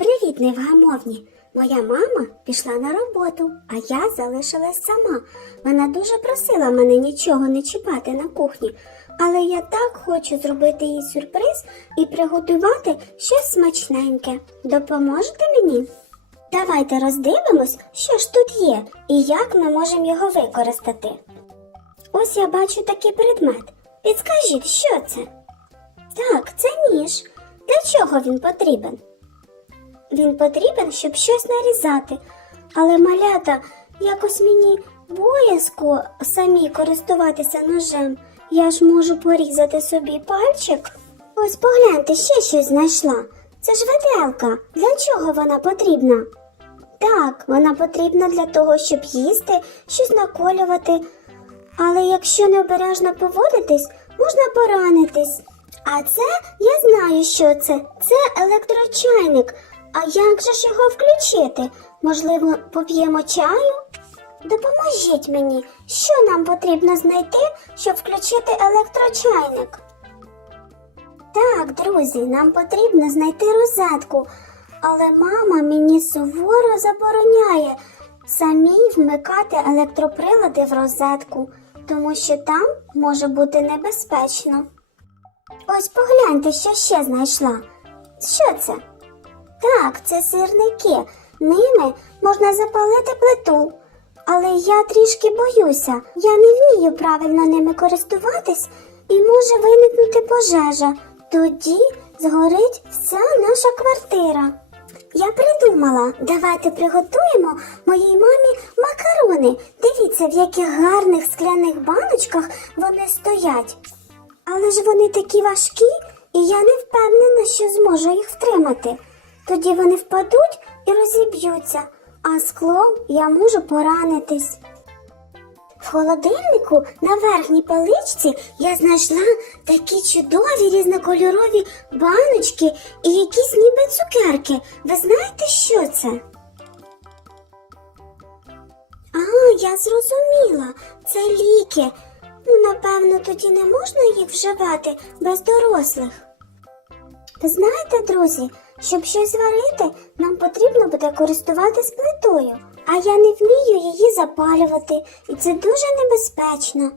Привіт, невгамовні! Моя мама пішла на роботу, а я залишилась сама. Вона дуже просила мене нічого не чіпати на кухні, але я так хочу зробити їй сюрприз і приготувати щось смачненьке. Допоможете мені? Давайте роздивимось, що ж тут є і як ми можемо його використати. Ось я бачу такий предмет. Підскажіть, що це? Так, це ніж. Для чого він потрібен? Він потрібен, щоб щось нарізати. Але малята, якось мені боязко самі користуватися ножем. Я ж можу порізати собі пальчик. Ось погляньте, ще щось знайшла. Це ж виделка. Для чого вона потрібна? Так, вона потрібна для того, щоб їсти, щось наколювати. Але якщо необережно поводитись, можна поранитись. А це я знаю, що це. Це електрочайник. А як же ж його включити? Можливо, поп'ємо чаю? Допоможіть мені, що нам потрібно знайти, щоб включити електрочайник? Так, друзі, нам потрібно знайти розетку, але мама мені суворо забороняє самій вмикати електроприлади в розетку, тому що там може бути небезпечно. Ось погляньте, що ще знайшла. Що це? Так, це сирники. Ними можна запалити плиту. Але я трішки боюся, я не вмію правильно ними користуватись і може виникнути пожежа. Тоді згорить вся наша квартира. Я придумала, давайте приготуємо моїй мамі макарони. Дивіться, в яких гарних скляних баночках вони стоять. Але ж вони такі важкі, і я не впевнена, що зможу їх втримати. Тоді вони впадуть і розіб'ються, а склом я можу поранитись. В холодильнику на верхній поличці я знайшла такі чудові різнокольорові баночки і якісь ніби цукерки. Ви знаєте, що це? А, я зрозуміла, це ліки. Ну, напевно, тоді не можна їх вживати без дорослих. Ви знаєте, друзі, щоб щось зварити, нам потрібно буде користуватись плитою, а я не вмію її запалювати, і це дуже небезпечно.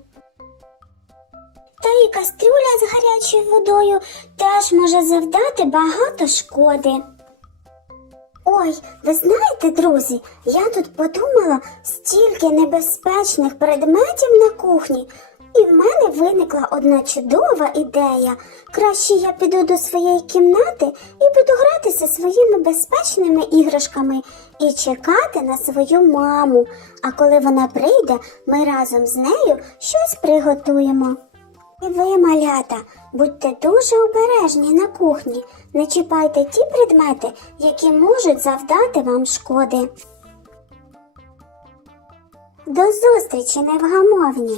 Та і кастрюля з гарячою водою теж може завдати багато шкоди. Ой, ви знаєте, друзі, я тут подумала стільки небезпечних предметів на кухні, і в мене виникла одна чудова ідея. Краще я піду до своєї кімнати і буду гратися своїми безпечними іграшками і чекати на свою маму. А коли вона прийде, ми разом з нею щось приготуємо. І ви, малята, будьте дуже обережні на кухні. Не чіпайте ті предмети, які можуть завдати вам шкоди. До зустрічі, невгамовні!